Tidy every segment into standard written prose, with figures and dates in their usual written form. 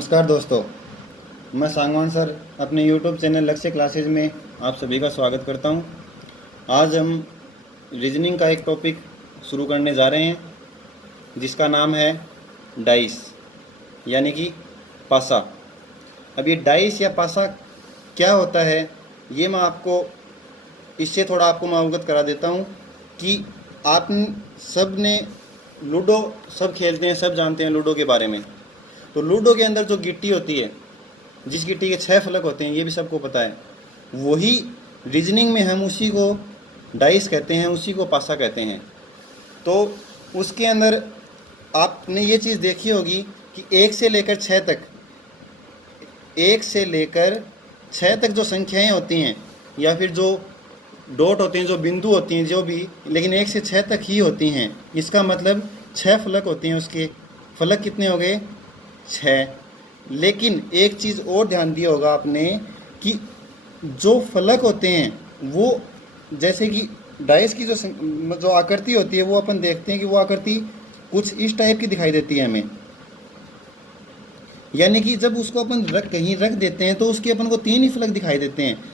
नमस्कार दोस्तों, मैं सांगवान सर अपने YouTube चैनल लक्ष्य क्लासेज में आप सभी का स्वागत करता हूं। आज हम रीजनिंग का एक टॉपिक शुरू करने जा रहे हैं जिसका नाम है डाइस यानी कि पासा। अब ये डाइस या पासा क्या होता है ये मैं आपको इससे थोड़ा आपको मैं अवगत करा देता हूं कि आप सब ने लूडो सब खेलते हैं, सब जानते हैं लूडो के बारे में। तो लूडो के अंदर जो गिट्टी होती है, जिस गिट्टी के 6 फलक होते हैं, ये भी सबको पता है। वही रीजनिंग में हम उसी को डाइस कहते हैं, उसी को पासा कहते हैं। तो उसके अंदर आपने ये चीज़ देखी होगी कि 1 से लेकर 6 तक, 1 से लेकर 6 तक जो संख्याएं होती हैं या फिर जो डॉट होते हैं, जो बिंदु होती हैं, जो भी, लेकिन 1 से 6 तक ही होती हैं। इसका मतलब 6 फलक होते हैं। उसके फलक कितने हो गए? 6। लेकिन एक चीज़ और ध्यान दिया होगा आपने कि जो फलक होते हैं वो, जैसे कि डाइस की जो आकृति होती है, वो अपन देखते हैं कि वो आकृति कुछ इस टाइप की दिखाई देती है हमें। यानी कि जब उसको अपन कहीं रख देते हैं तो उसके अपन को 3 ही फलक दिखाई देते हैं।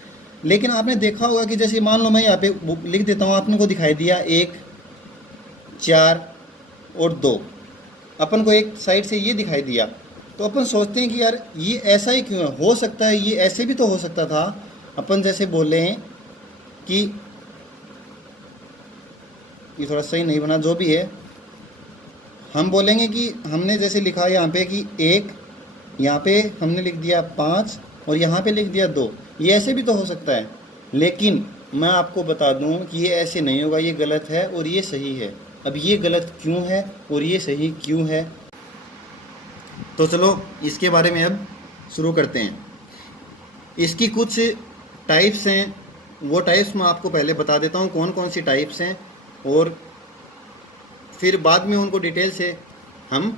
लेकिन आपने देखा होगा कि जैसे मान लो मैं यहाँ पे लिख देता हूँ, आपने को दिखाई दिया 1, 4 और 2। अपन को एक साइड से ये दिखाई दिया, तो अपन सोचते हैं कि यार ये ऐसा ही क्यों है, हो सकता है ये ऐसे भी तो हो सकता था। अपन जैसे बोले कि ये थोड़ा सही नहीं बना, जो भी है, हम बोलेंगे कि हमने जैसे लिखा यहाँ पे कि 1, यहाँ पे हमने लिख दिया 5 और यहाँ पे लिख दिया 2। ये ऐसे भी तो हो सकता है। लेकिन मैं आपको बता दूं कि ये ऐसे नहीं होगा, ये गलत है और ये सही है। अब ये गलत क्यों है और ये सही क्यों है, तो चलो इसके बारे में अब शुरू करते हैं। इसकी कुछ टाइप्स हैं, वो टाइप्स मैं आपको पहले बता देता हूँ कौन कौन सी टाइप्स हैं, और फिर बाद में उनको डिटेल से हम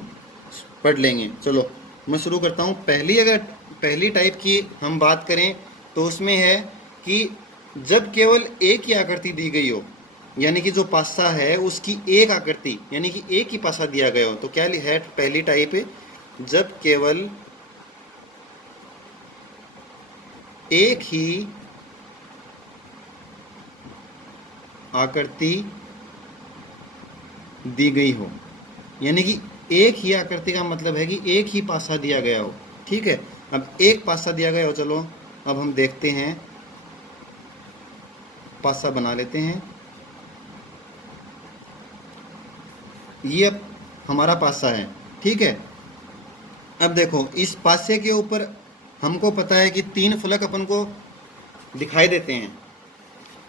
पढ़ लेंगे। चलो मैं शुरू करता हूँ। पहली टाइप की हम बात करें तो उसमें है कि जब केवल एक ही आकृति दी गई हो, यानी कि जो पासा है उसकी एक आकृति, यानी कि एक ही पासा दिया गया हो। तो क्या है पहली टाइप है? जब केवल एक ही आकृति दी गई हो, यानी कि एक ही आकृति का मतलब है कि एक ही पासा दिया गया हो। ठीक है, अब एक पासा दिया गया हो। चलो अब हम देखते हैं, पासा बना लेते हैं। ये अब हमारा पासा है। ठीक है, अब देखो इस पासे के ऊपर हमको पता है कि 3 फलक अपन को दिखाई देते हैं।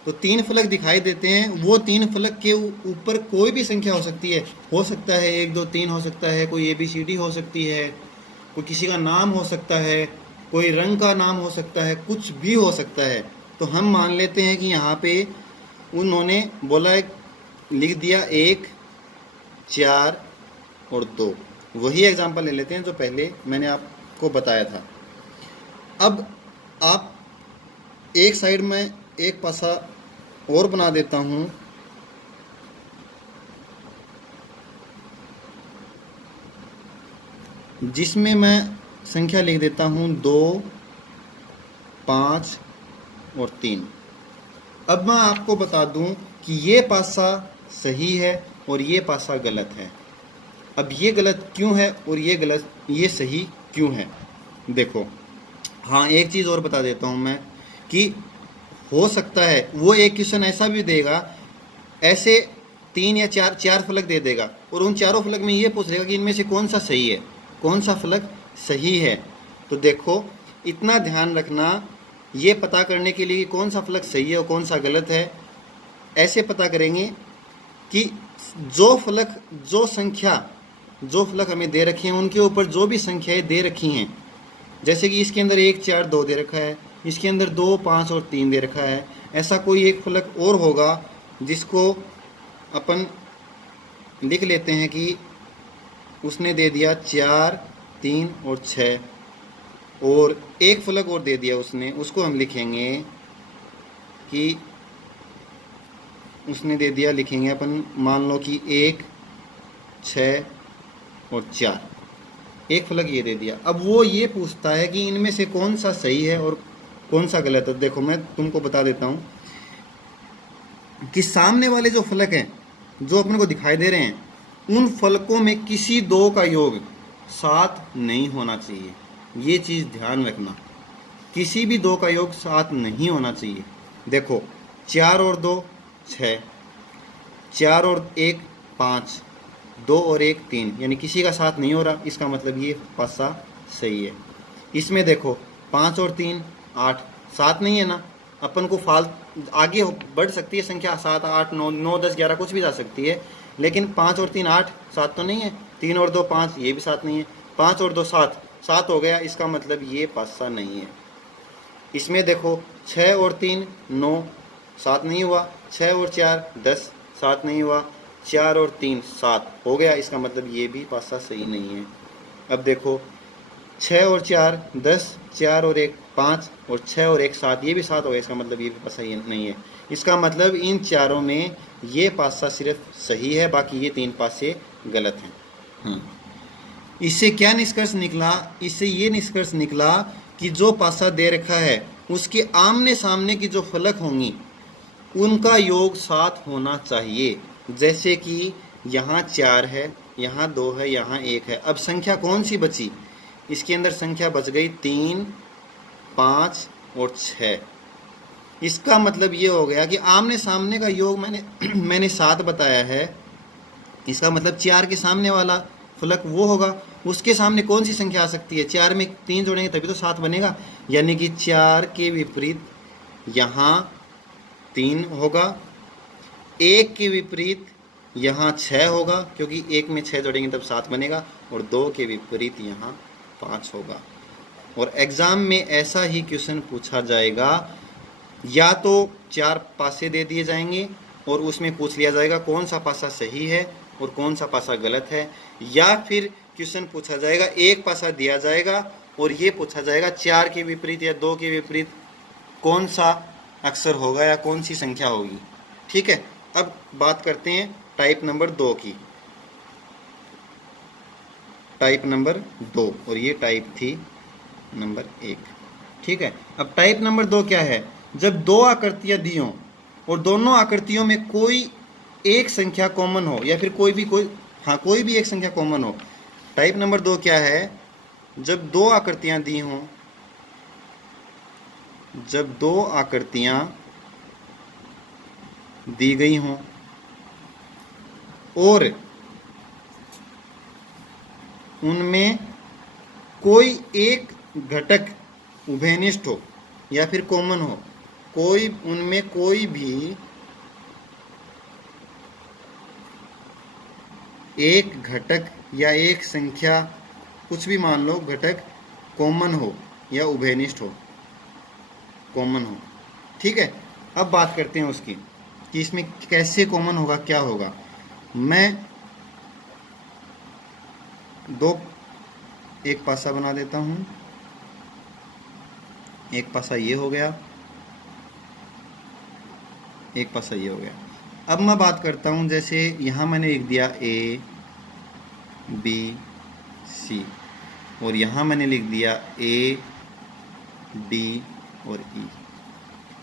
तो 3 फलक दिखाई देते हैं, वो 3 फलक के ऊपर कोई भी संख्या हो सकती है। हो सकता है 1 2 3 हो सकता है, कोई ABCD हो सकती है, कोई किसी का नाम हो सकता है, कोई रंग का नाम हो सकता है, कुछ भी हो सकता है। तो हम मान लेते हैं कि यहाँ पे उन्होंने बोला, लिख दिया 1, 4 और 2। वही एग्जाम्पल ले लेते हैं जो पहले मैंने आपको बताया था। अब आप एक साइड में एक पासा और बना देता हूँ। जिसमें मैं संख्या लिख देता हूँ 2, 5 और 3। अब मैं आपको बता दूं कि ये पासा सही है और ये पासा गलत है। अब ये गलत क्यों है और ये सही क्यों है, देखो। हाँ, एक चीज़ और बता देता हूँ मैं कि हो सकता है वो एक क्वेश्चन ऐसा भी देगा, ऐसे 3 या 4 फलक दे देगा और उन चारों फलक में ये पूछ लेगा कि इनमें से कौन सा सही है, कौन सा फलक सही है। तो देखो इतना ध्यान रखना, ये पता करने के लिए कि कौन सा फलक सही है और कौन सा गलत है, ऐसे पता करेंगे कि जो फलक हमें दे रखे हैं उनके ऊपर जो भी संख्याएं दे रखी हैं, जैसे कि इसके अंदर 1 4 2 दे रखा है, इसके अंदर 2 5 और 3 दे रखा है, ऐसा कोई एक फलक और होगा जिसको अपन लिख लेते हैं कि उसने दे दिया 4 3 और 6, और एक फलक और दे दिया उसने, उसको हम लिखेंगे कि उसने दे दिया, लिखेंगे अपन मान लो कि 1 6 और 4। एक फलक ये दे दिया। अब वो ये पूछता है कि इनमें से कौन सा सही है और कौन सा गलत है। देखो मैं तुमको बता देता हूँ कि सामने वाले जो फलक हैं जो अपने को दिखाई दे रहे हैं उन फलकों में किसी दो का योग 7 नहीं होना चाहिए। ये चीज़ ध्यान रखना, किसी भी दो का योग 7 नहीं होना चाहिए। देखो 4 और 2 6, 4 और 1 5, 2 और 1 3, यानी किसी का 7 नहीं हो रहा, इसका मतलब ये पासा सही है। इसमें देखो 5 और 3 8, 7 नहीं है ना, अपन को आगे बढ़ सकती है संख्या 7 8 9 9 10 11 कुछ भी जा सकती है, लेकिन 5 और 3 8, 7 तो नहीं है। 3 और 2 5, ये भी 7 नहीं है। 5 और 2 7, 7 हो गया, इसका मतलब ये पासा नहीं है। इसमें देखो 6 और 3 9, 7 नहीं हुआ। 6 और 4 10, 7 नहीं हुआ। 4 और 3 7 हो गया, इसका मतलब ये भी पासा सही नहीं है। अब देखो 6 और 4 10, 4 और 1 5 और 6 और 1 7, ये भी 7 हो गया, इसका मतलब ये भी पासा सही नहीं है। इसका मतलब इन चारों में ये पासा सिर्फ सही है, बाकी ये 3 पासे गलत हैं। इससे क्या निष्कर्ष निकला? इससे ये निष्कर्ष निकला कि जो पासा दे रखा है उसके आमने सामने की जो फलक होंगी उनका योग 7 होना चाहिए। जैसे कि यहाँ 4 है, यहाँ 2 है, यहाँ 1 है। अब संख्या कौन सी बची? इसके अंदर संख्या बच गई 3 5 और 6। इसका मतलब ये हो गया कि आमने सामने का योग मैंने 7 बताया है। इसका मतलब 4 के सामने वाला फलक वो होगा, उसके सामने कौन सी संख्या आ सकती है? 4 में 3 जोड़ेंगे तभी तो 7 बनेगा, यानी कि 4 के विपरीत यहाँ 3 होगा। 1 के विपरीत यहाँ 6 होगा, क्योंकि 1 में 6 जोड़ेंगे तब 7 बनेगा। और 2 के विपरीत यहाँ 5 होगा। और एग्ज़ाम में ऐसा ही क्वेश्चन पूछा जाएगा, या तो 4 पासे दे दिए जाएंगे और उसमें पूछ लिया जाएगा कौन सा पासा सही है और कौन सा पासा गलत है, या फिर क्वेश्चन पूछा जाएगा एक पासा दिया जाएगा और ये पूछा जाएगा 4 के विपरीत या 2 के विपरीत कौन सा अक्षर होगा या कौन सी संख्या होगी। ठीक है, अब बात करते हैं टाइप नंबर 2 की। टाइप नंबर 2 और ये टाइप थी नंबर 1। ठीक है, अब टाइप नंबर 2 क्या है? जब 2 आकृतियां दी हों और दोनों आकृतियों में कोई एक संख्या कॉमन हो, या फिर कोई भी एक संख्या कॉमन हो। टाइप नंबर 2 क्या है? जब 2 आकृतियां दी हों, जब 2 आकृतियां दी गई हों और उनमें कोई एक घटक उभयनिष्ठ हो या फिर कॉमन हो, उनमें कोई भी एक घटक या एक संख्या, कुछ भी मान लो, घटक कॉमन हो या उभयनिष्ठ हो, कॉमन हो। ठीक है, अब बात करते हैं उसकी कि इसमें कैसे कॉमन होगा, क्या होगा। मैं एक पासा बना देता हूँ। एक पासा ये हो गया, एक पासा ये हो गया। अब मैं बात करता हूँ, जैसे यहाँ मैंने लिख दिया A B C और यहाँ मैंने लिख दिया A D और E।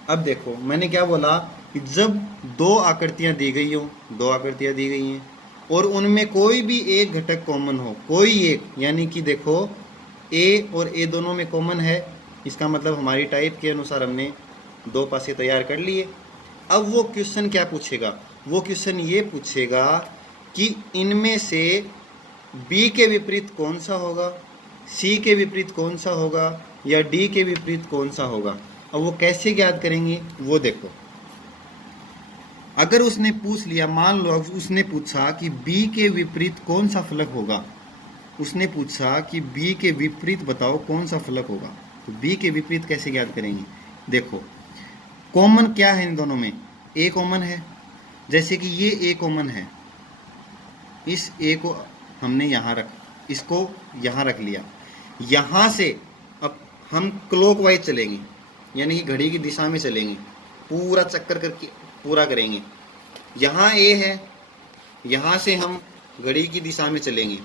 अब देखो मैंने क्या बोला कि जब 2 आकृतियाँ दी गई हो, 2 आकृतियाँ दी गई हैं और उनमें कोई भी एक घटक कॉमन हो, कोई एक, यानी कि देखो A और A दोनों में कॉमन है, इसका मतलब हमारी टाइप के अनुसार हमने 2 पासे तैयार कर लिए। अब वो क्वेश्चन क्या पूछेगा? वो क्वेश्चन ये पूछेगा कि इनमें से B के विपरीत कौन सा होगा, C के विपरीत कौन सा होगा या D के विपरीत कौन सा होगा। अब वो कैसे ज्ञात करेंगे वो देखो। अगर उसने पूछ लिया, मान लो उसने पूछा कि B के विपरीत कौन सा फलक होगा, उसने पूछा कि B के विपरीत बताओ कौन सा फलक होगा, तो B के विपरीत कैसे ज्ञात करेंगे? देखो कॉमन क्या है इन दोनों में? A कॉमन है, जैसे कि ये A कॉमन है, इस A को हमने यहाँ इसको यहाँ रख लिया। यहाँ से अब हम क्लॉकवाइज चलेंगे, यानी कि घड़ी की दिशा में चलेंगे, पूरा चक्कर करके पूरा करेंगे। यहाँ A है, यहाँ से हम घड़ी की दिशा में चलेंगे,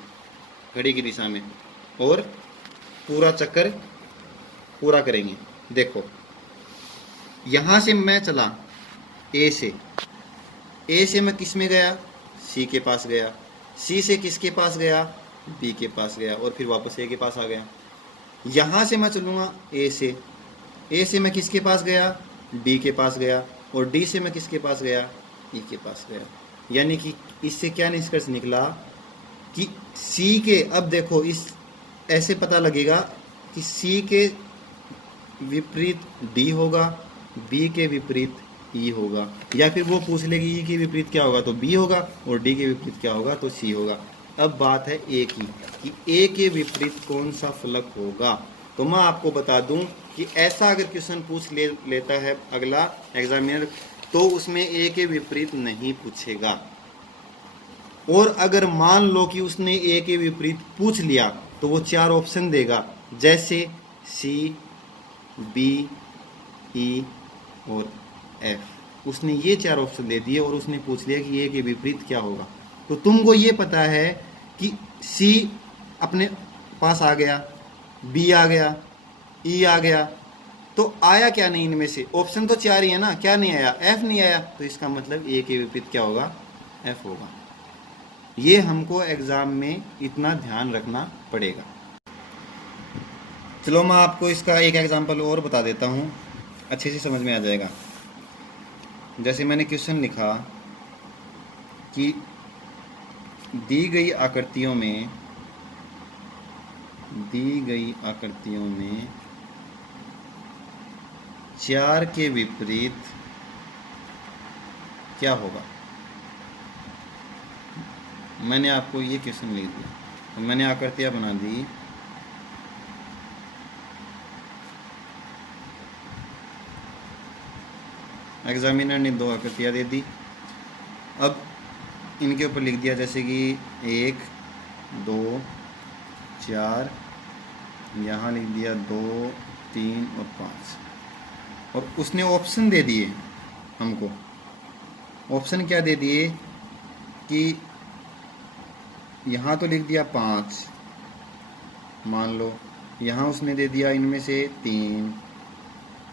घड़ी की दिशा में और पूरा चक्कर पूरा करेंगे। देखो यहाँ से मैं चला ए से मैं किस में गया, सी के पास गया, सी से किसके पास गया, बी के पास गया, और फिर वापस ए के पास आ गया। यहाँ से मैं चलूँगा ए से मैं किसके पास गया, डी के पास गया, और डी से मैं किसके पास गया, ई के पास गया। यानी कि इससे क्या निष्कर्ष निकला कि सी के, अब देखो इस ऐसे पता लगेगा कि सी के विपरीत डी होगा, बी के विपरीत ई होगा, या फिर वो पूछ लेगी ई के विपरीत क्या होगा तो बी होगा, और डी के विपरीत क्या होगा तो सी होगा। अब बात है ए की कि ए के विपरीत कौन सा फलक होगा। तो मैं आपको बता दूं कि ऐसा अगर क्वेश्चन पूछ लेता है अगला एग्जामिनर तो उसमें ए के विपरीत नहीं पूछेगा। और अगर मान लो कि उसने ए के विपरीत पूछ लिया तो वो 4 ऑप्शन देगा, जैसे सी, बी, ई और एफ। उसने ये 4 ऑप्शन दे दिए और उसने पूछ लिया कि ए के विपरीत क्या होगा। तो तुमको ये पता है कि सी अपने पास आ गया, बी आ गया, ई आ गया, तो आया क्या नहीं इनमें से, ऑप्शन तो 4 ही है ना, क्या नहीं आया, एफ नहीं आया, तो इसका मतलब ए के विपरीत क्या होगा, एफ होगा। ये हमको एग्ज़ाम में इतना ध्यान रखना पड़ेगा। चलो मैं आपको इसका एक एग्जांपल और बता देता हूँ, अच्छे से समझ में आ जाएगा। जैसे मैंने क्वेश्चन लिखा कि दी गई आकृतियों में 4 के विपरीत क्या होगा। मैंने आपको ये क्वेश्चन लिख दिया, तो मैंने आकृतियाँ बना दी। एग्जामिनर ने 2 आकृतियाँ दे दी। अब इनके ऊपर लिख दिया जैसे कि 1, 2, 4, यहाँ लिख दिया 2, 3 और 5, और उसने ऑप्शन दे दिए हमको। ऑप्शन क्या दे दिए कि यहाँ तो लिख दिया 5 मान लो, यहाँ उसने दे दिया इनमें से 3,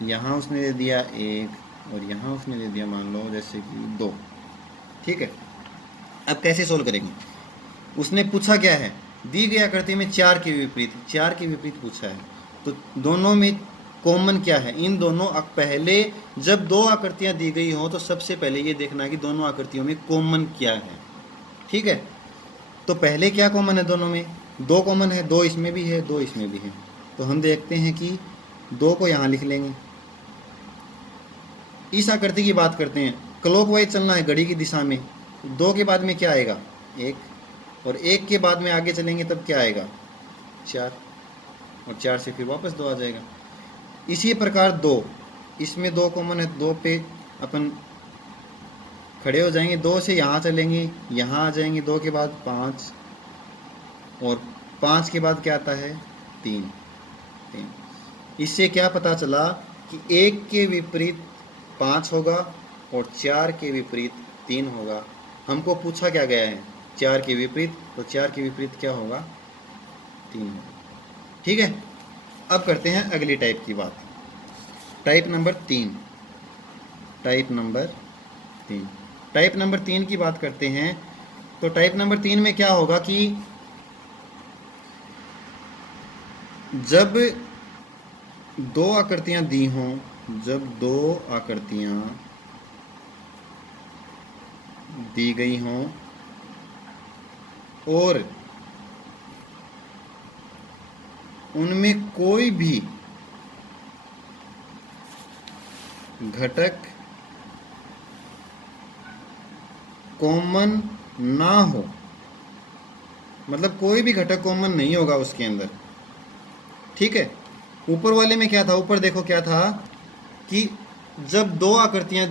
यहाँ उसने दे दिया 1, और यहाँ उसने दे दिया मान लो जैसे कि 2। ठीक है, अब कैसे सोल्व करेंगे। उसने पूछा क्या है, दी गई आकृति में 4 के विपरीत पूछा है, तो दोनों में कॉमन क्या है। इन दोनों पहले जब 2 आकृतियाँ दी गई हों तो सबसे पहले ये देखना है कि दोनों आकृतियों में कॉमन क्या है। ठीक है, तो पहले क्या कॉमन है, दोनों में 2 कॉमन है, 2 इसमें भी है, 2 इसमें भी है। तो हम देखते हैं कि 2 को यहाँ लिख लेंगे। इस आकृति की बात करते हैं, क्लॉकवाइज चलना है घड़ी की दिशा में, 2 के बाद में क्या आएगा 1, और 1 के बाद में आगे चलेंगे तब क्या आएगा 4, और 4 से फिर वापस 2 आ जाएगा। इसी प्रकार 2, इसमें 2 कॉमन है, 2 पे अपन खड़े हो जाएंगे, 2 से यहाँ चलेंगे, यहाँ आ जाएंगे, 2 के बाद 5, और 5 के बाद क्या आता है 3। इससे क्या पता चला कि 1 के विपरीत 5 होगा और 4 के विपरीत 3 होगा। हमको पूछा क्या गया है 4 के विपरीत, तो 4 के विपरीत क्या होगा 3 होगा। ठीक है, अब करते हैं अगली टाइप की बात, टाइप नंबर 3। टाइप नंबर 3 की बात करते हैं। तो टाइप नंबर 3 में क्या होगा कि जब 2 आकृतियां दी हों, जब 2 आकृतियां दी गई हों और उनमें कोई भी घटक कॉमन ना हो, मतलब कोई भी घटक कॉमन नहीं होगा उसके अंदर। ठीक है, ऊपर वाले में क्या था, ऊपर देखो क्या था कि जब 2 आकृतियां,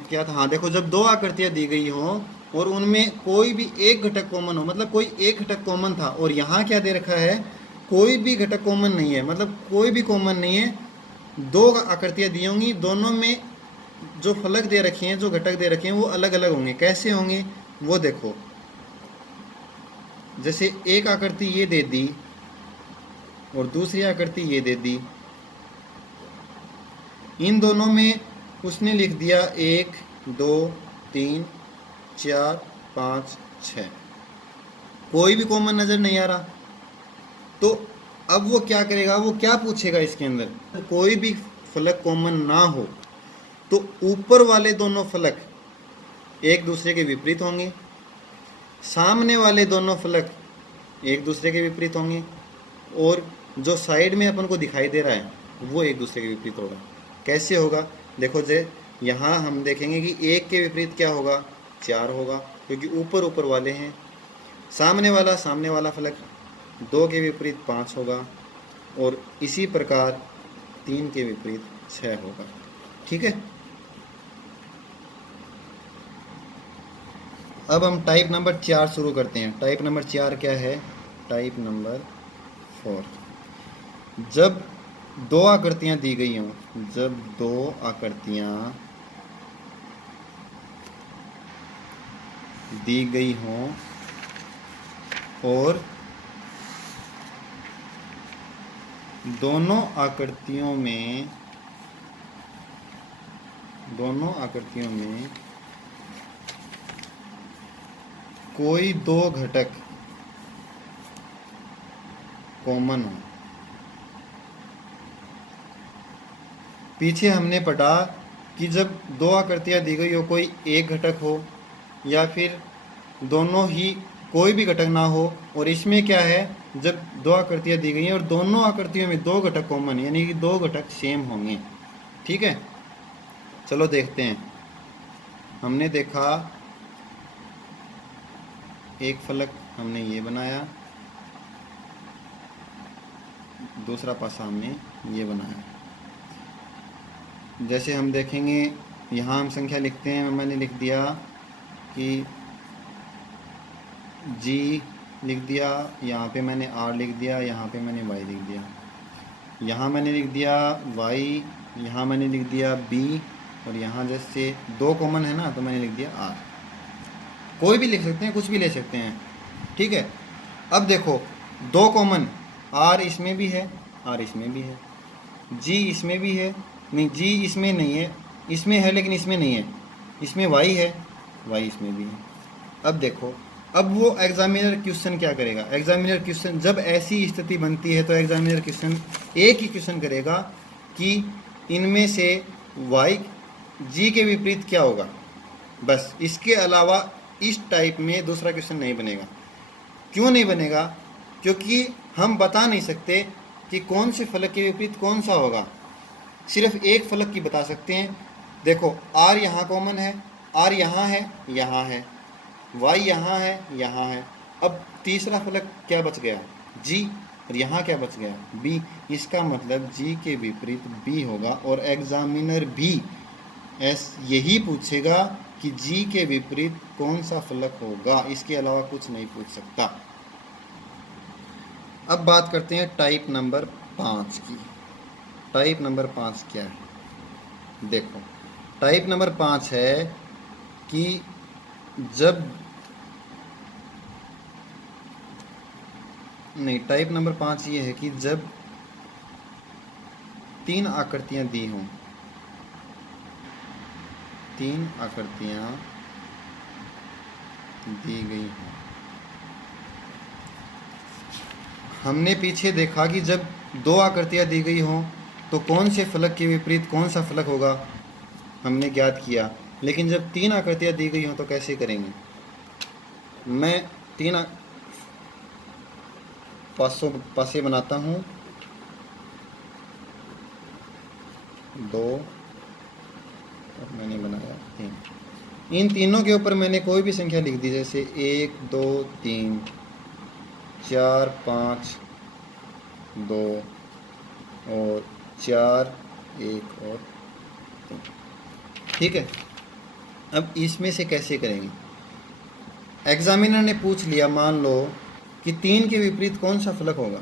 क्या था, हाँ देखो, जब 2 आकृतियां दी गई हों और उनमें कोई भी एक घटक कॉमन हो, मतलब कोई एक घटक कॉमन था, और यहाँ क्या दे रखा है कोई भी घटक कॉमन नहीं है, मतलब कोई भी कॉमन नहीं है। 2 आकृतियां दी होंगी, दोनों में जो फलक दे रखे हैं, जो घटक दे रखे हैं वो अलग अलग होंगे। कैसे होंगे वो देखो, जैसे एक आकृति ये दे दी और दूसरी आकृति ये दे दी। इन दोनों में उसने लिख दिया 1 2 3 4 5 6, कोई भी कॉमन नज़र नहीं आ रहा। तो अब वो क्या करेगा, वो क्या पूछेगा इसके अंदर, कोई भी फलक कॉमन ना हो तो ऊपर वाले दोनों फलक एक दूसरे के विपरीत होंगे, सामने वाले दोनों फलक एक दूसरे के विपरीत होंगे, और जो साइड में अपन को दिखाई दे रहा है वो एक दूसरे के विपरीत होगा। कैसे होगा, देखो जे यहाँ हम देखेंगे कि 1 के विपरीत क्या होगा, 4 होगा, क्योंकि ऊपर ऊपर वाले हैं। सामने वाला फलक 2 के विपरीत 5 होगा, और इसी प्रकार 3 के विपरीत 6 होगा। ठीक है। अब हम टाइप नंबर 4 शुरू करते हैं। टाइप नंबर 4 क्या है, टाइप नंबर 4, जब 2 आकृतियां दी गई हों, जब 2 आकृतियां दी गई हों और दोनों आकृतियों में कोई 2 घटक कॉमन हो। पीछे हमने पढ़ा कि जब 2 आकृतियां दी गई हो, कोई एक घटक हो या फिर दोनों ही कोई भी घटक ना हो, और इसमें क्या है, जब 2 आकृतियां दी गई हैं और दोनों आकृतियों में 2 घटक कॉमन, यानी कि 2 घटक सेम होंगे। ठीक है, चलो देखते हैं। हमने देखा एक फलक हमने ये बनाया, दूसरा पासा हमने ये बनाया। जैसे हम देखेंगे यहाँ हम संख्या लिखते हैं, मैंने लिख दिया कि G लिख दिया, यहाँ पे मैंने R लिख दिया, यहाँ पे मैंने Y लिख दिया, यहाँ मैंने लिख दिया Y, यहाँ मैंने लिख दिया B, और यहाँ जैसे 2 कॉमन है ना तो मैंने लिख दिया R। कोई भी लिख सकते हैं, कुछ भी ले सकते हैं। ठीक है। अब देखो 2 कॉमन, R इसमें भी है, R इसमें भी है, G इसमें भी है, नहीं G इसमें नहीं है, इसमें है लेकिन इसमें नहीं है, इसमें Y है, Y इसमें भी है। अब देखो, अब वो एग्जामिनर क्वेश्चन क्या करेगा, एग्जामिनर क्वेश्चन जब ऐसी स्थिति बनती है तो एग्जामिनर क्वेश्चन एक ही क्वेश्चन करेगा कि इनमें से Y G के विपरीत क्या होगा, बस। इसके अलावा इस टाइप में दूसरा क्वेश्चन नहीं बनेगा। क्यों नहीं बनेगा, क्योंकि हम बता नहीं सकते कि कौन से फलक के विपरीत कौन सा होगा, सिर्फ एक फलक की बता सकते हैं। देखो R यहाँ कॉमन है, R यहाँ है, यहाँ है, Y यहाँ है, यहाँ है। अब तीसरा फलक क्या बच गया, G, और यहाँ क्या बच गया, B। इसका मतलब G के विपरीत B होगा, और एग्जामिनर भी यही पूछेगा कि G के विपरीत कौन सा फलक होगा, इसके अलावा कुछ नहीं पूछ सकता। अब बात करते हैं टाइप नंबर 5 की। टाइप नंबर 5 क्या है, देखो टाइप नंबर 5 है कि जब नहीं, टाइप नंबर 5 ये है कि जब 3 आकृतियां दी हों, 3 आकृतियां दी गई हों। हमने पीछे देखा कि जब 2 आकृतियां दी गई हों तो कौन से फलक के विपरीत कौन सा फलक होगा, हमने ज्ञात किया। लेकिन जब 3 आकृतियां दी गई हों तो कैसे करेंगे, मैं 3 पासे बनाता हूँ, 2 और मैंने बनाया 3। इन तीनों के ऊपर मैंने कोई भी संख्या लिख दी, जैसे 1 2 3 4 5 2 और 4 1 और 3। ठीक है। अब इसमें से कैसे करेंगे, एग्जामिनर ने पूछ लिया, मान लो कि 3 के विपरीत कौन सा फलक होगा।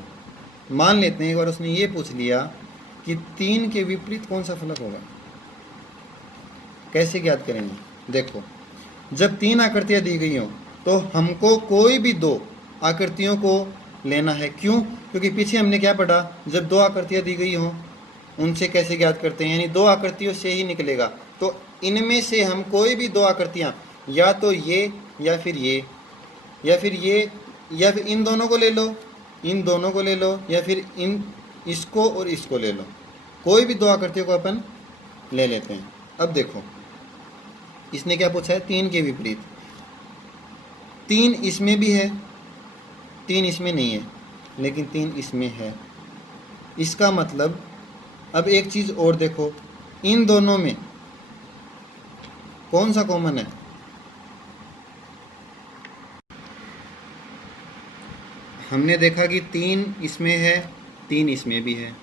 मान लेते हैं एक बार उसने ये पूछ लिया कि 3 के विपरीत कौन सा फलक होगा, कैसे ज्ञात करेंगे। देखो जब 3 आकृतियां दी गई हों तो हमको कोई भी 2 आकृतियों को लेना है। क्यों? क्योंकि पीछे हमने क्या पढ़ा, जब दो आकृतियाँ दी गई हों उनसे कैसे ज्ञात करते हैं, यानी दो आकृतियों से ही निकलेगा। तो इनमें से हम कोई भी दो आकृतियाँ, या तो ये या फिर ये, या फिर ये, या फिर इन दोनों को ले लो, इन दोनों को ले लो, या फिर इन इसको और इसको ले लो, कोई भी दो आकृतियों को अपन ले लेते हैं। अब देखो इसने क्या पूछा है, 3 के विपरीत। 3 इसमें भी है, 3 इसमें नहीं है, लेकिन 3 इसमें है। इसका मतलब अब एक चीज़ और देखो, इन दोनों में कौन सा कॉमन है? हमने देखा कि 3 इसमें है, 3 इसमें भी है,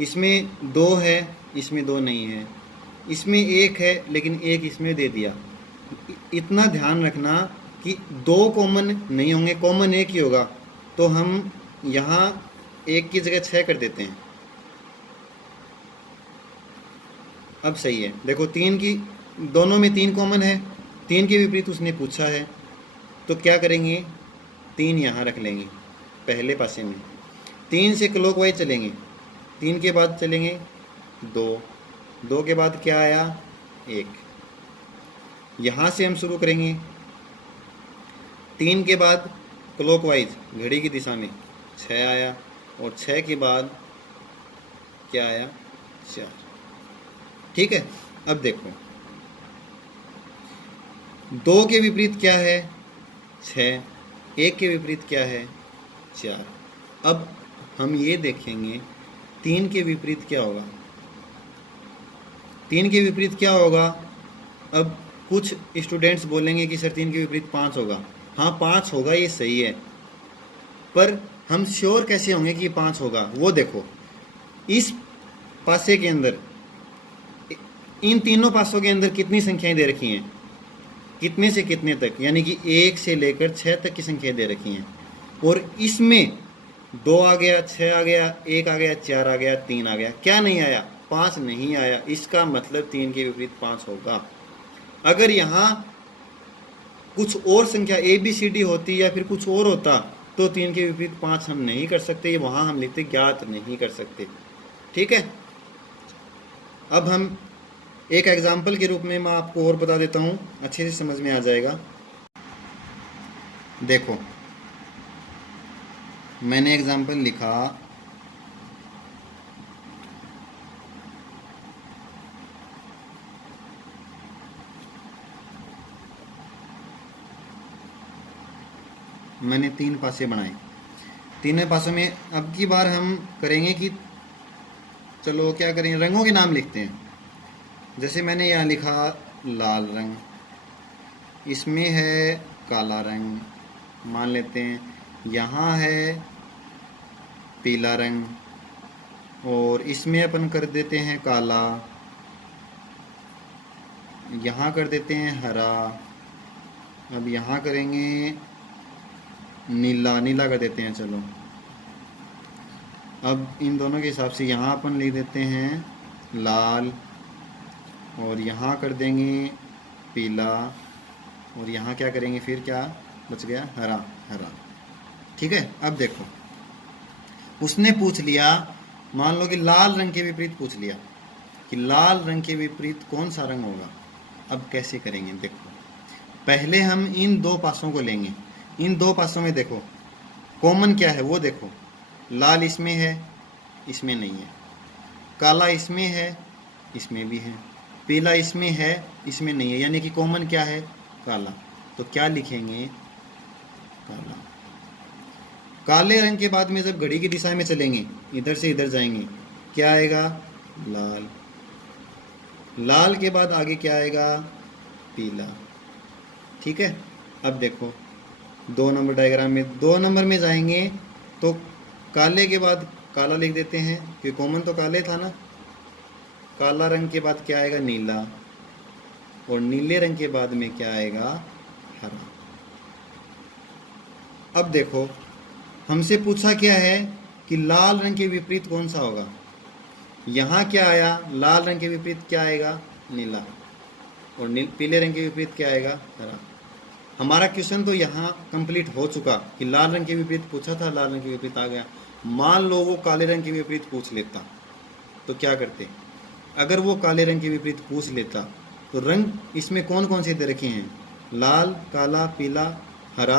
इसमें 2 है, इसमें 2 नहीं है, इसमें 1 है लेकिन 1 इसमें दे दिया। इतना ध्यान रखना कि 2 कॉमन नहीं होंगे, कॉमन 1 ही होगा। तो हम यहाँ 1 की जगह 6 कर देते हैं। अब सही है, देखो 3 की, दोनों में 3 कॉमन है, 3 के विपरीत उसने पूछा है, तो क्या करेंगे, 3 यहाँ रख लेंगे पहले पासे में। 3 से क्लॉकवाइज चलेंगे, 3 के बाद चलेंगे 2, 2 के बाद क्या आया, 1। यहाँ से हम शुरू करेंगे, 3 के बाद क्लॉकवाइज घड़ी की दिशा में 6 आया, और 6 के बाद क्या आया, 4। ठीक है। अब देखो 2 के विपरीत क्या है, 6, 1 के विपरीत क्या है, 4। अब हम ये देखेंगे 3 के विपरीत क्या होगा, 3 के विपरीत क्या होगा। अब कुछ स्टूडेंट्स बोलेंगे कि सर 3 के विपरीत 5 होगा। हाँ 5 होगा, ये सही है, पर हम श्योर कैसे होंगे कि 5 होगा? वो देखो इस पासे के अंदर, इन तीनों पासों के अंदर कितनी संख्याएं दे रखी हैं, कितने से कितने तक, यानी कि 1 से लेकर 6 तक की संख्याएं दे रखी हैं। और इसमें 2 आ गया, 6 आ गया, 1 आ गया, 4 आ गया, 3 आ गया, क्या नहीं आया, 5 नहीं आया। इसका मतलब 3 के विपरीत 5 होगा। अगर यहाँ कुछ और संख्या ABCD होती या फिर कुछ और होता तो 3 के विपरीत 5 हम नहीं कर सकते, वहाँ हम लिखते ज्ञात नहीं कर सकते। ठीक है। अब हम एक एग्जाम्पल के रूप में मैं आपको और बता देता हूँ, अच्छे से समझ में आ जाएगा। देखो मैंने एग्जाम्पल लिखा, मैंने 3 पासे बनाए। 3 पासों में अब की बार हम करेंगे कि चलो क्या करें, रंगों के नाम लिखते हैं। जैसे मैंने यहाँ लिखा लाल रंग, इसमें है काला रंग, मान लेते हैं। यहाँ है पीला रंग, और इसमें अपन कर देते हैं काला, यहाँ कर देते हैं हरा। अब यहाँ करेंगे नीला, नीला कर देते हैं। चलो अब इन दोनों के हिसाब से यहाँ अपन लिख देते हैं लाल, और यहाँ कर देंगे पीला, और यहाँ क्या करेंगे, फिर क्या बच गया, हरा, हरा। ठीक है। अब देखो उसने पूछ लिया, मान लो कि लाल रंग के विपरीत पूछ लिया कि लाल रंग के विपरीत कौन सा रंग होगा। अब कैसे करेंगे, देखो पहले हम इन 2 पासों को लेंगे। इन 2 पासों में देखो कॉमन क्या है, वो देखो, लाल इसमें है, इसमें नहीं है, काला इसमें है, इसमें भी है, पीला इसमें है, इसमें नहीं है, यानी कि कॉमन क्या है, काला। तो क्या लिखेंगे, काला। काले रंग के बाद में जब घड़ी की दिशा में चलेंगे, इधर से इधर जाएंगे, क्या आएगा, लाल। लाल के बाद आगे क्या आएगा, पीला। ठीक है। अब देखो 2 नंबर डायग्राम में, 2 नंबर में जाएंगे तो काले के बाद काला लिख देते हैं, क्योंकि कॉमन तो काले था ना। काला रंग के बाद क्या आएगा, नीला, और नीले रंग के बाद में क्या आएगा, हरा। अब देखो हमसे पूछा क्या है कि लाल रंग के विपरीत कौन सा होगा। यहाँ क्या आया, लाल रंग के विपरीत क्या आएगा, नीला, और पीले रंग के विपरीत क्या आएगा, हरा। हमारा क्वेश्चन तो यहाँ कंप्लीट हो चुका कि लाल रंग के विपरीत पूछा था, लाल रंग के विपरीत आ गया। मान लो वो काले रंग के विपरीत पूछ लेता तो क्या करते? अगर वो काले रंग के विपरीत पूछ लेता तो रंग इसमें कौन कौन से दे रखे हैं? लाल, काला, पीला, हरा।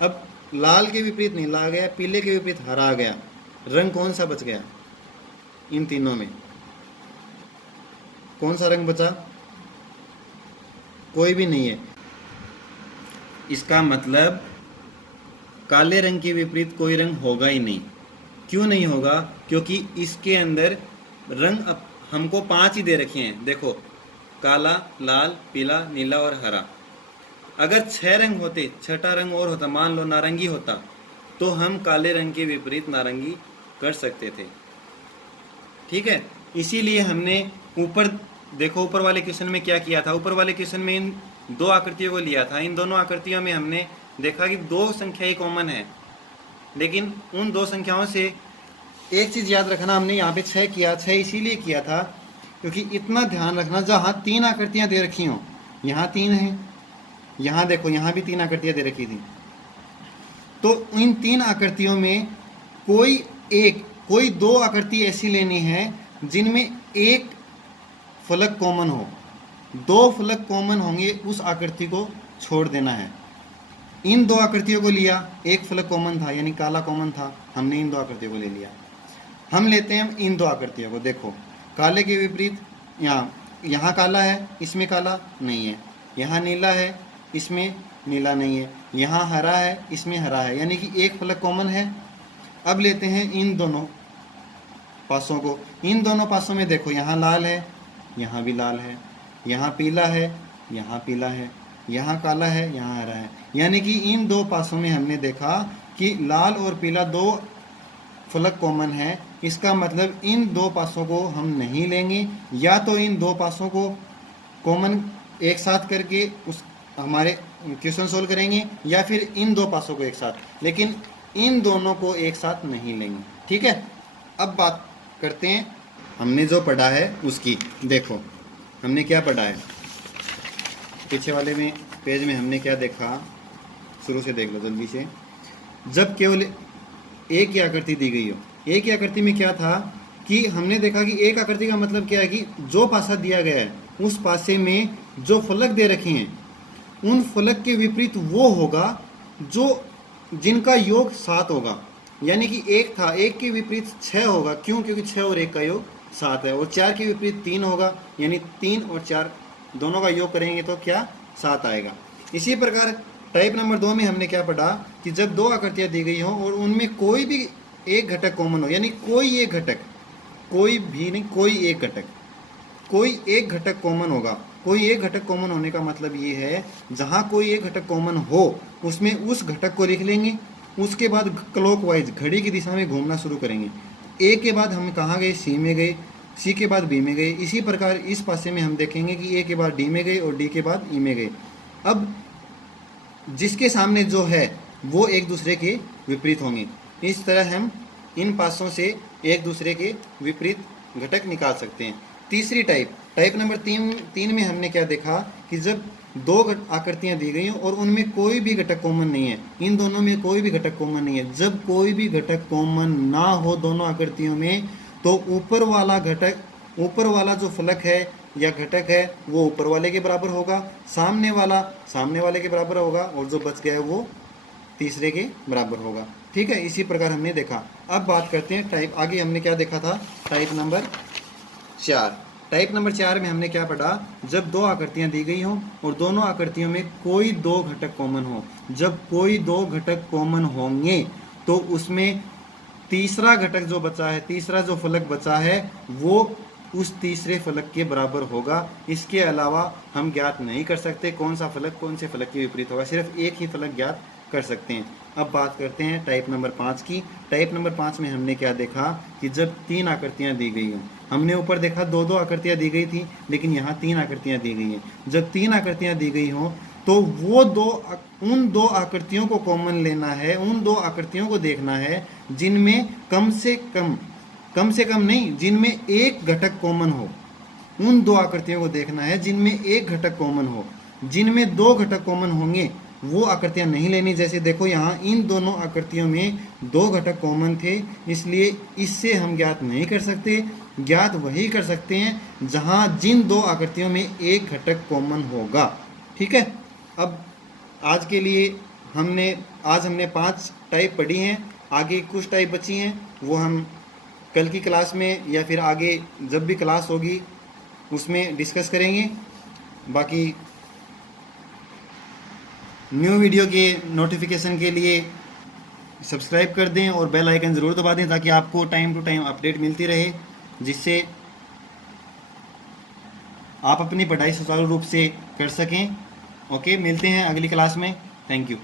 अब लाल के विपरीत नीला आ गया, पीले के विपरीत हरा आ गया, रंग कौन सा बच गया? इन तीनों में कौन सा रंग बचा? कोई भी नहीं है। इसका मतलब काले रंग के विपरीत कोई रंग होगा ही नहीं। क्यों नहीं होगा? क्योंकि इसके अंदर रंग हमको 5 ही दे रखे हैं। देखो, काला, लाल, पीला, नीला और हरा। अगर 6 रंग होते, छठा रंग और होता, मान लो नारंगी होता, तो हम काले रंग के विपरीत नारंगी कर सकते थे। ठीक है, इसीलिए हमने ऊपर देखो, ऊपर वाले क्वेश्चन में क्या किया था? ऊपर वाले क्वेश्चन में इन 2 आकृतियों को लिया था। इन दोनों आकृतियों में हमने देखा कि 2 संख्या ही कॉमन है, लेकिन उन 2 संख्याओं से एक चीज़ याद रखना, हमने यहाँ पे 6 किया। 6 इसीलिए किया था क्योंकि इतना ध्यान रखना, जहाँ 3 आकृतियाँ दे रखी हों, यहाँ 3 है, यहाँ देखो यहाँ भी 3 आकृतियाँ दे रखी थी, तो इन 3 आकृतियों में कोई 2 आकृति ऐसी लेनी है जिनमें एक फलक कॉमन हो। 2 फलक कॉमन होंगे, उस आकृति को छोड़ देना है। इन 2 आकृतियों को लिया, एक फलक कॉमन था यानी काला कॉमन था, हमने इन 2 आकृतियों को ले लिया। हम लेते हैं इन 2 आकृतियों को। देखो, काले के विपरीत यहाँ काला है, इसमें काला नहीं है, यहाँ नीला है, इसमें नीला नहीं है, यहाँ हरा है, इसमें हरा है, यानी कि एक फलक कॉमन है। अब लेते हैं इन दोनों पासों को। इन दोनों पासों में देखो, यहाँ लाल है, यहाँ भी लाल है, यहाँ पीला है, यहाँ पीला है, यहाँ काला है, यहाँ हरा है, यानी कि इन 2 पासों में हमने देखा कि लाल और पीला 2 फलक कॉमन है। इसका मतलब इन 2 पासों को हम नहीं लेंगे, या तो इन 2 पासों को कॉमन एक साथ करके उस हमारे क्वेश्चन सोल्व करेंगे, या फिर इन 2 पासों को एक साथ, लेकिन इन दोनों को एक साथ नहीं लेंगे। ठीक है, अब बात करते हैं हमने जो पढ़ा है उसकी। देखो, हमने क्या पढ़ा है, पीछे वाले में पेज में हमने क्या देखा, शुरू से देख लो जल्दी से। जब केवल एक ही आकृति दी गई हो, एक ही आकृति में क्या था कि हमने देखा कि एक आकृति का मतलब क्या है कि जो पासा दिया गया है उस पासे में जो फलक दे रखे हैं, उन फलक के विपरीत वो होगा जो जिनका योग 7 होगा। यानी कि एक था, एक के विपरीत 6 होगा। क्यों? क्योंकि 6 और 1 का योग 7 है। और 4 के विपरीत 3 होगा, यानी 3 और 4 दोनों का योग करेंगे तो क्या? 7 आएगा। इसी प्रकार टाइप नंबर 2 में हमने क्या पढ़ा कि जब 2 आकृतियाँ दी गई हों और उनमें कोई भी एक घटक कॉमन हो, यानी कोई एक घटक, कोई भी नहीं, कोई एक घटक, कोई एक घटक कॉमन होगा। कोई एक घटक कॉमन होने का मतलब ये है, जहाँ कोई एक घटक कॉमन हो उसमें उस घटक को लिख लेंगे, उसके बाद क्लॉकवाइज घड़ी की दिशा में घूमना शुरू करेंगे। ए के बाद हम कहाँ गए? सी में गए, सी के बाद बी में गए। इसी प्रकार इस पासे में हम देखेंगे कि ए के बाद डी में गए और डी के बाद ई में गए। अब जिसके सामने जो है वो एक दूसरे के विपरीत होंगे। इस तरह हम इन पासों से एक दूसरे के विपरीत घटक निकाल सकते हैं। तीसरी टाइप नंबर 3 में हमने क्या देखा कि जब 2 आकृतियाँ दी गई और उनमें कोई भी घटक कॉमन नहीं है, इन दोनों में कोई भी घटक कॉमन नहीं है। जब कोई भी घटक कॉमन ना हो दोनों आकृतियों में, तो ऊपर वाला जो फलक है या घटक है वो ऊपर वाले के बराबर होगा, सामने वाले के बराबर होगा, और जो बच गया है वो तीसरे के बराबर होगा। ठीक है, इसी प्रकार हमने देखा। अब बात करते हैं टाइप, आगे हमने क्या देखा था? Type number 4। टाइप नंबर 4 में हमने क्या पढ़ा? जब 2 आकृतियाँ दी गई हों और दोनों आकृतियों में कोई 2 घटक कॉमन हो। जब कोई 2 घटक कॉमन होंगे तो उसमें तीसरा घटक जो बचा है, तीसरा जो फलक बचा है, वो उस तीसरे फलक के बराबर होगा। इसके अलावा हम ज्ञात नहीं कर सकते कौन सा फलक कौन से फलक के विपरीत होगा, सिर्फ एक ही फलक ज्ञात कर सकते हैं। अब बात करते हैं टाइप नंबर 5 की। टाइप नंबर 5 में हमने क्या देखा कि जब 3 आकृतियाँ दी गई हों, हमने ऊपर देखा 2-2 आकृतियाँ दी गई थी, लेकिन यहाँ 3 आकृतियाँ दी गई हैं। जब 3 आकृतियाँ दी गई हों तो वो उन 2 आकृतियों को कॉमन लेना है, उन 2 आकृतियों को देखना है जिनमें कम से कम नहीं, जिनमें एक घटक कॉमन हो। उन 2 आकृतियों को देखना है जिनमें एक घटक कॉमन हो। जिनमें 2 घटक कॉमन होंगे वो आकृतियाँ नहीं लेनी। जैसे देखो यहाँ इन दोनों आकृतियों में 2 घटक कॉमन थे, इसलिए इससे हम ज्ञात नहीं कर सकते। ज्ञात वही कर सकते हैं जहाँ जिन 2 आकृतियों में एक घटक कॉमन होगा। ठीक है, अब आज के लिए हमने 5 टाइप पढ़ी हैं। आगे कुछ टाइप बची हैं, वो हम कल की क्लास में या फिर आगे जब भी क्लास होगी उसमें डिस्कस करेंगे। बाकी न्यू वीडियो के नोटिफिकेशन के लिए सब्सक्राइब कर दें और बेल आइकन ज़रूर दबा दें, ताकि आपको टाइम टू टाइम अपडेट मिलती रहे, जिससे आप अपनी पढ़ाई सुचारू रूप से कर सकें। ओके, मिलते हैं अगली क्लास में। Thank you.